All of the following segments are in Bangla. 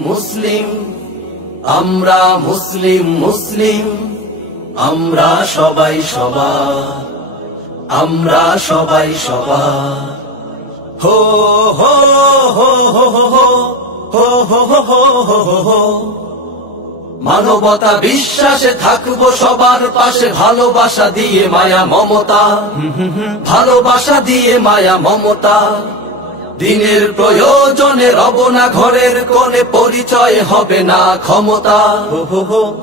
মুসলিম আমরা মুসলিম মুসলিম আমরা সবাই সবার আমরা সবাই সবার হো হো হো হো হো হো হো হো হো হো মানবতা বিশ্বাসে থাকবো সবার পাশে ভালোবাসা দিয়ে মায়া মমতা ভালোবাসা দিয়ে মায়া মমতা দিনের প্রয়োজনে রব না ঘরের কোণে পরিচয় হবে না ক্ষমতা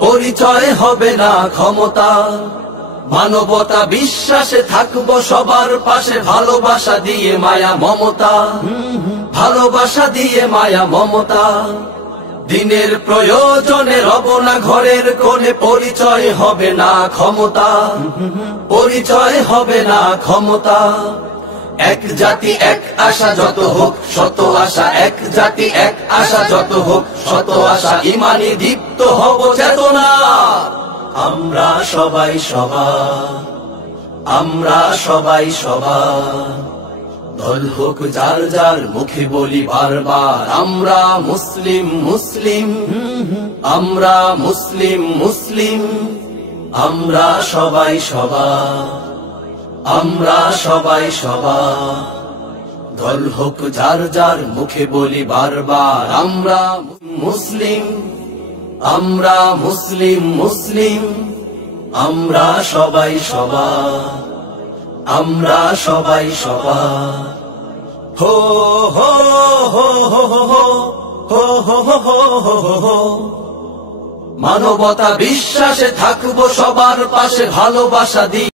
পরিচয় হবে না ক্ষমতা মানবতা বিশ্বাসে থাকবো সবার পাশে ভালোবাসা দিয়ে মায়া মমতা ভালোবাসা দিয়ে মায়া মমতা দিনের প্রয়োজনে রব না ঘরের কোণে পরিচয় হবে না ক্ষমতা পরিচয় হবে না ক্ষমতা এক জাতি এক আশা যত হোক শত আশা এক জাতি এক আশা যত হোক শত আশা ইমানি দীপ্ত হব চেতনা আমরা সবাই সবার আমরা সবাই সবার দল হোক যার যার মুখে বলি বারবার আমরা মুসলিম মুসলিম আমরা মুসলিম মুসলিম আমরা সবাই সবার আমরা সবাই সবার দল হোক যার যার মুখে বলি বারবার আমরা মুসলিম আমরা মুসলিম মুসলিম আমরা সবাই সবার আমরা সবাই সবার হো হো হো হো হো হো হো হো হো হো মানবতা বিশ্বাসে থাকবো সবার পাশে ভালোবাসা দিয়ে